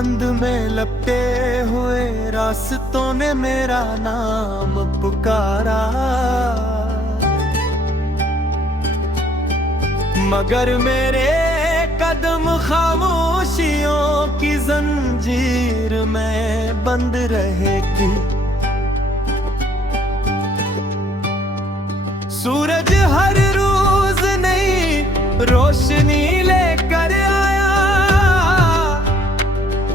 धुंध में लपटे हुए रास्तों ने मेरा नाम पुकारा, मगर मेरे कदम खामोशियों की जंजीर में बंद रहेगी। सूरज हर रोज नई रोशनी लेकर आया,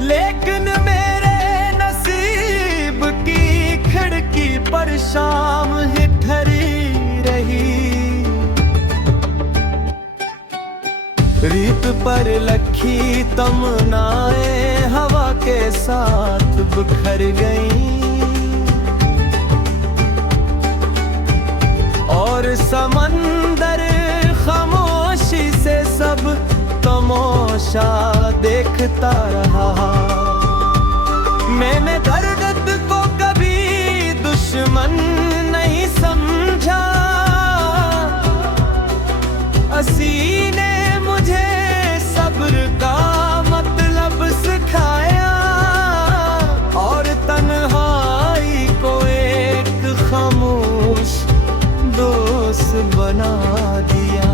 लेकिन मेरे नसीब की खिड़की पर शाम ही ठहरी रही। रीत पर लखी तमन्नाएं हवा के साथ बिखर गईं, और समंदर खामोशी से सब तमाशा देखता रहा। मैंने दर्द को कभी दुश्मन नहीं समझा, हंसी ने मुझे सब्र का मतलब सिखाया, और तन्हाई को एक खामोश दोस्त बना दिया।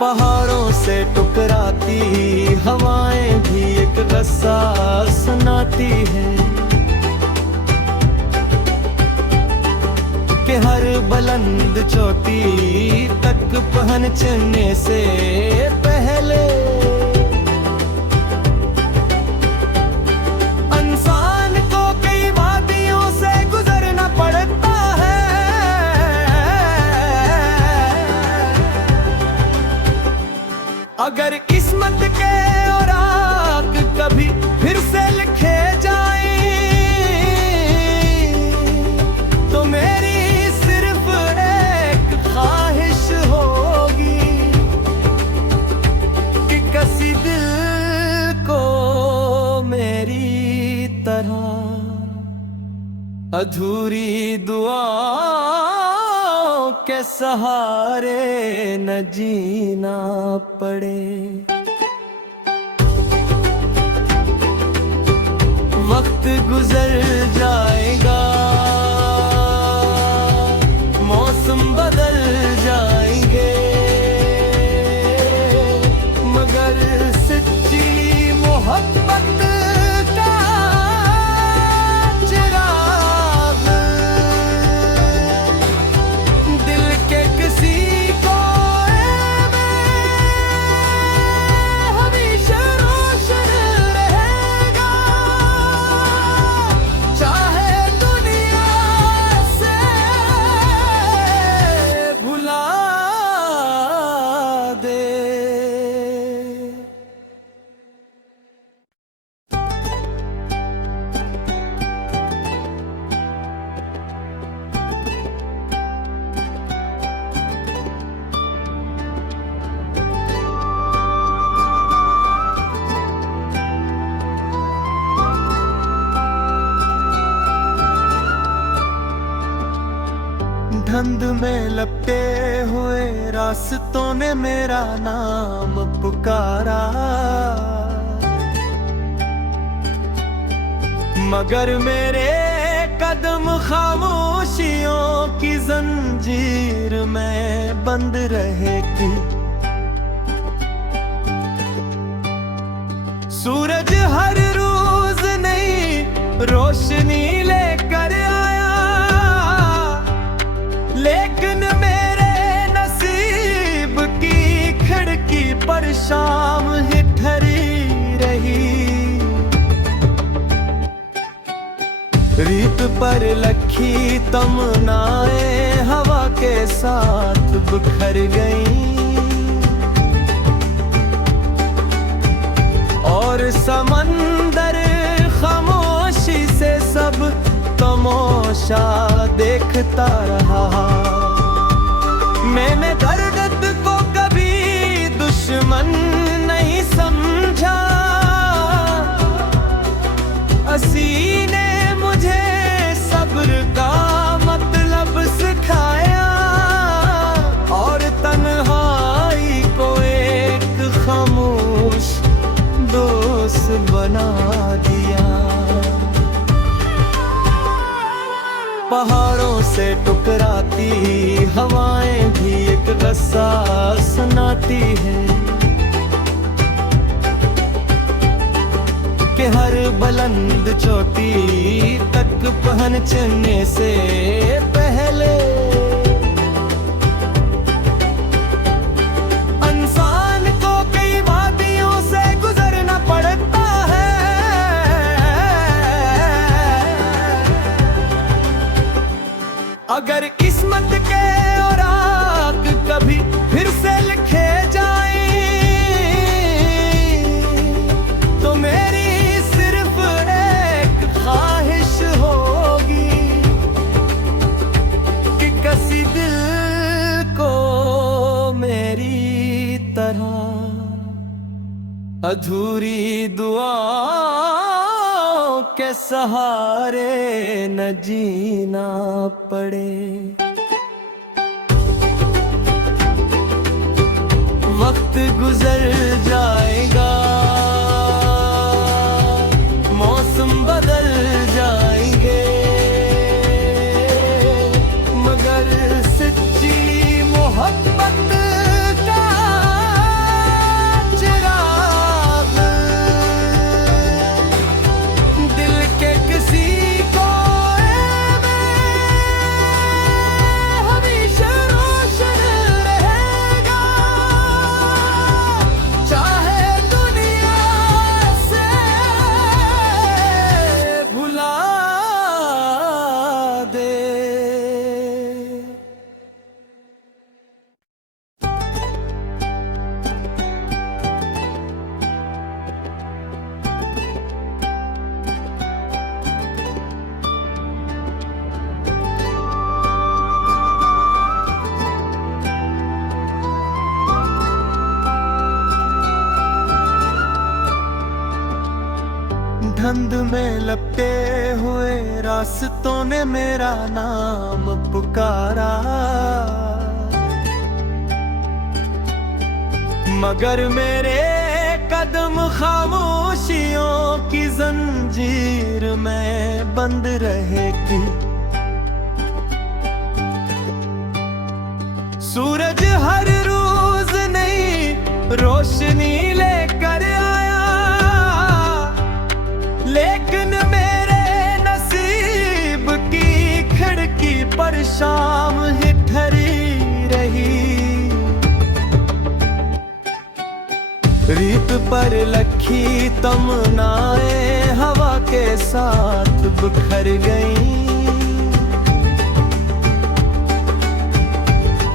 पहाड़ों से टकराती हवाएं भी एक किस्सा सुनाती है, कि हर बुलंद चोटी तक पहुंचने से पहले इंसान को कई वादियों से गुजरना पड़ता है। अगर किस्मत के औराक कभी फिर से लिखे जाएं, तो मेरी ख्वाहिश होगी कि किसी दिल को मेरी तरह अधूरी दुआओं के सहारे न जीना पड़े। वक्त गुजर जाएगा, मौसम बदल जाएंगे, मगर सच्ची मोहब्बत का चिराग दिल के किसी कोने में हमेशा रोशन रहेगा। चाहे दुनिया से भुला दे। धुंध में लपटे हुए रास्तों ने मेरा नाम पुकारा, मगर मेरे कदम खामोशियों की जंजीर में बंद रहेगी। सूरज हर रोज नई रोशनी लेकर आया, लेकिन मेरे नसीब की खिड़की पर शाम ही ठहरी रही। रीत पर लखी तमन्नाएं हवा के साथ बिखर गईं, और समंदर खामोशी से सब तमाशा देखता रहा। मैंने दर्द को कभी दुश्मन नहीं समझा, हंसी ने मुझे सब्र का मतलब सिखाया, और तन्हाई को एक खामोश से टकराती हवाएं भी एक रस्सा सुनाती है कि हर बुलंद चोटी तक पहुंचने से पहले इंसान को कई वादियों से गुजरना पड़ता है। अगर किस्मत के औराक कभी फिर से लिखे जाएं तो मेरी सिर्फ एक ख्वाहिश होगी कि किसी दिल को मेरी तरह अधूरी दुआओं के सहारे न जीना पड़े। वक्त गुजर जाएगा, मौसम बदल जाएंगे, मगर सच्ची मोहब्बत का चिराग दिल के किसी कोने में हमेशा रोशन रहेगा। चाहे दुनिया से भुला दे। धुंध में लपटे हुए रास्तों ने मेरा नाम पुकारा, मगर मेरे कदम खामोशियों की जंजीर में बंद रहेगी। सूरज हर रोज नई रोशनी लेकर आया, लेकिन मेरे नसीब की खिड़की पर शाम ही ठहरी रही। रीत पर लखी तमन्नाएं हवा के साथ बिखर गईं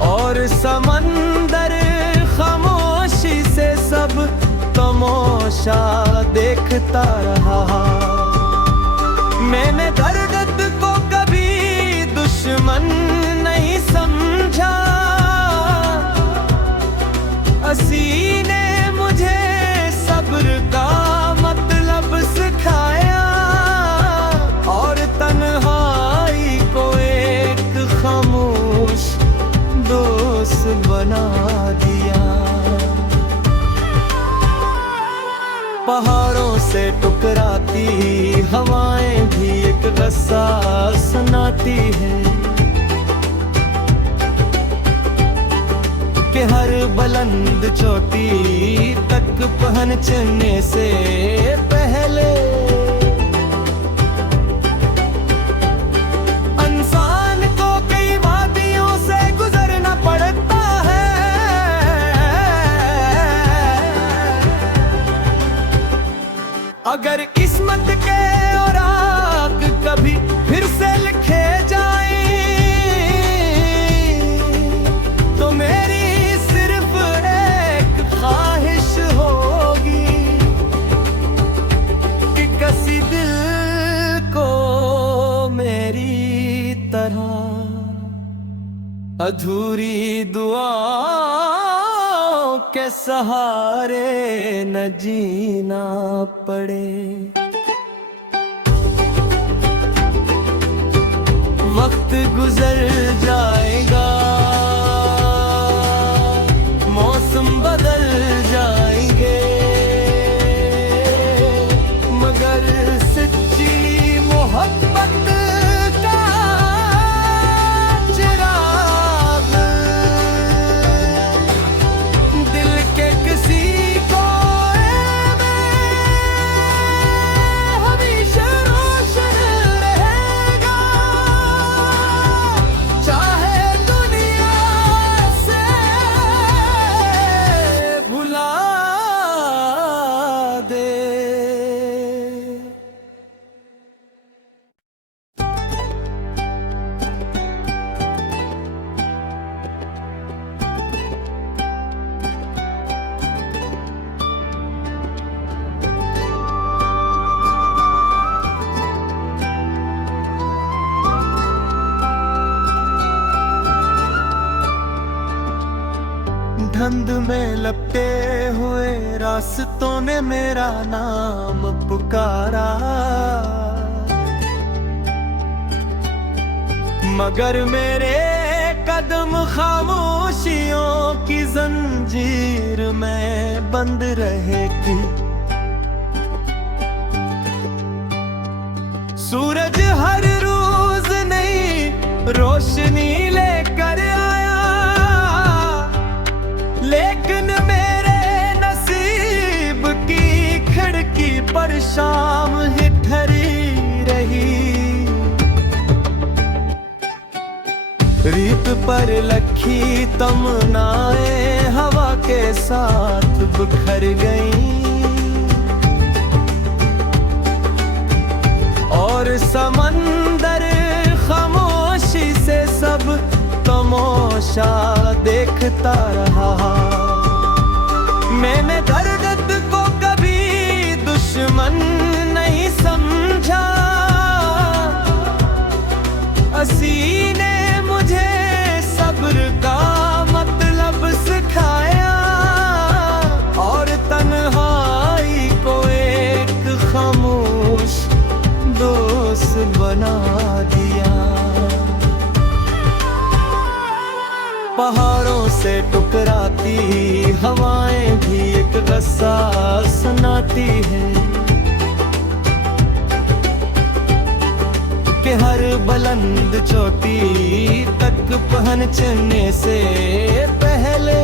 और समंदर खामोशी से सब तमाशा देखता रहा। मैंने दर्द को कभी दुश्मन नहीं समझा, हंसी ने मुझे सब्र का मतलब सिखाया और तन्हाई को एक खामोश दोस्त बना दिया। पहाड़ों से टकराती हवाएं भी एक रस्सा सुनाती है कि हर बुलंद चोटी तक पहुंचने से पहले इंसान को कई वादियों से गुजरना पड़ता है। अगर किस्मत के औराक कभी फिर से लिखे जाएं तो मेरी सिर्फ एक ख्वाहिश होगी कि किसी दिल को मेरी तरह अधूरी दुआओं के सहारे न जीना पड़े। वक्त गुजर जाएगा, मौसम बदल जाएंगे, मगर सच्ची मोहब्बत का धुंध में लपटे हुए रास्तों ने मेरा नाम पुकारा, मगर मेरे कदम खामोशियों की जंजीर में बंद रहेगी। सूरज हर रोज नई रोशनी लेकर आया, लेकिन मेरे नसीब की खिड़की पर शाम ही ठहरी रही। रीत पर लखी तमन्नाएं हवा के साथ बिखर गईं, और समंदर खामोशी से सब तमाशा देखता रहा। मैंने दर्द को कभी दुश्मन नहीं समझा, हंसी ने मुझे सब्र का मतलब सिखाया, और तन्हाई को एक खामोश दोस्त बना दिया। पहाड़ों से टकराती हवाएं भी एक किस्सा सुनाती है, कि हर बुलंद चोटी तक पहुंचने से पहले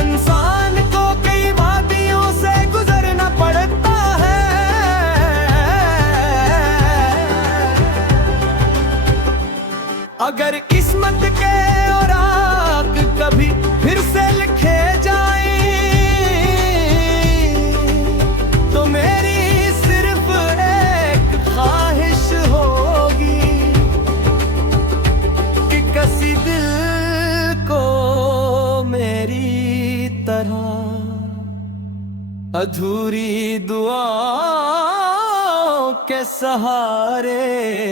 इंसान को कई वादियों से गुजरना पड़ता है। अगर किस्मत के औराक कभी फिर से लिखे जाए, तो मेरी सिर्फ एक ख्वाहिश होगी कि किसी दिल को मेरी तरह अधूरी दुआओं के सहारे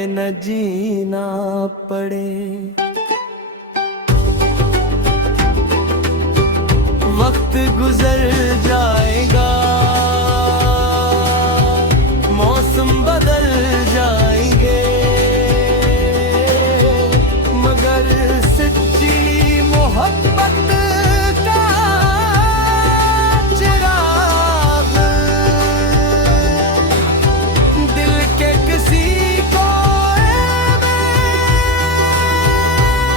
न जीना पड़े। वक्त गुजर जाएगा, मौसम बदल जाएंगे, मगर सच्ची मोहब्बत का चिराग दिल के किसी कोने में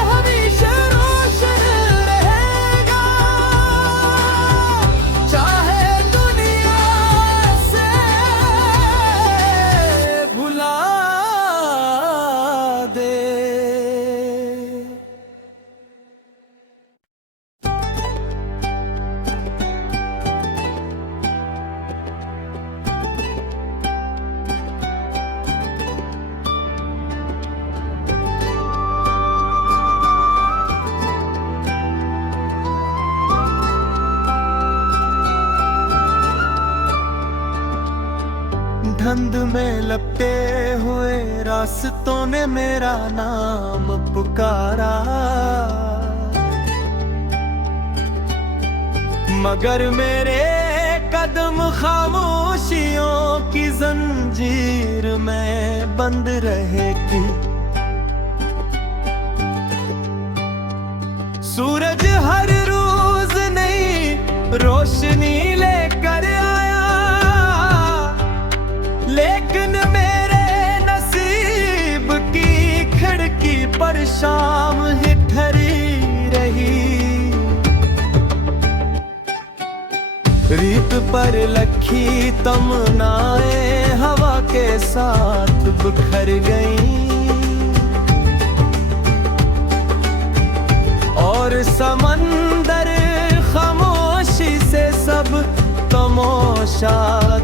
हमेशा रोशन रहेगा, चाहे दुनिया से भुला दे। धुंध में लपटे हुए रास्तों ने मेरा नाम पुकारा, मगर मेरे कदम खामोशियों की जंजीर में बंद रहेगी। सूरज हर रोज नई रोशनी लेकर आया, लेकिन मेरे नसीब की खिड़की पर शाम ही ठहरी रही। रीत पर लखी तमन्नाएं हवा के साथ बिखर गईं, और समंदर खामोशी से सब तमाशा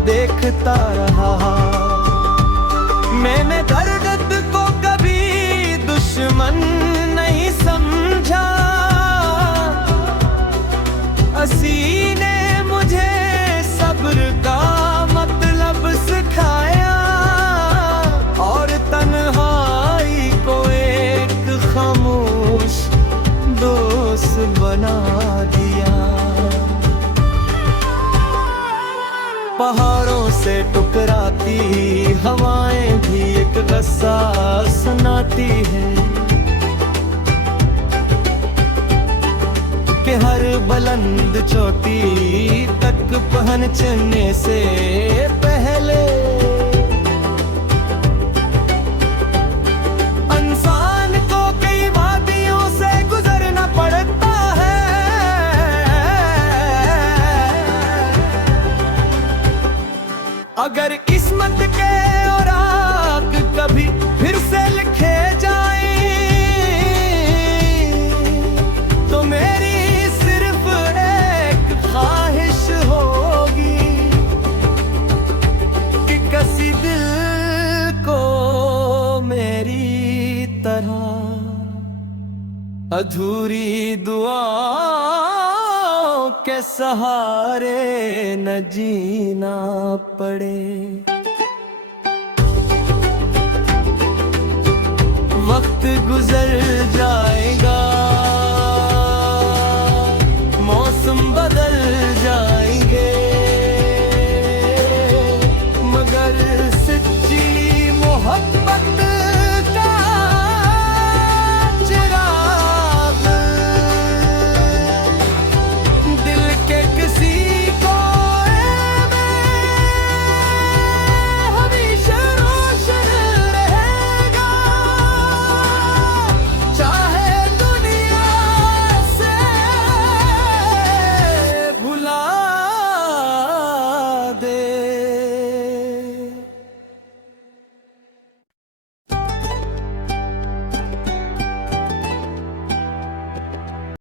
देखता रहा। मैंने दर्द को कभी दुश्मन नहीं समझा, हंसी ने मुझे सब्र का मतलब सिखाया, और तन्हाई को एक खामोश हवाएं भी एक रस्सा सुनाती है कि हर बुलंद चोटी तक पहुंचने से पहले इंसान को कई वादियों से गुजरना पड़ता है। अगर किस्मत के औराक कभी फिर से लिखे जाए तो मेरी सिर्फ एक ख्वाहिश होगी कि किसी दिल को मेरी तरह अधूरी दुआओं के सहारे न जीना पड़े। वक्त गुजर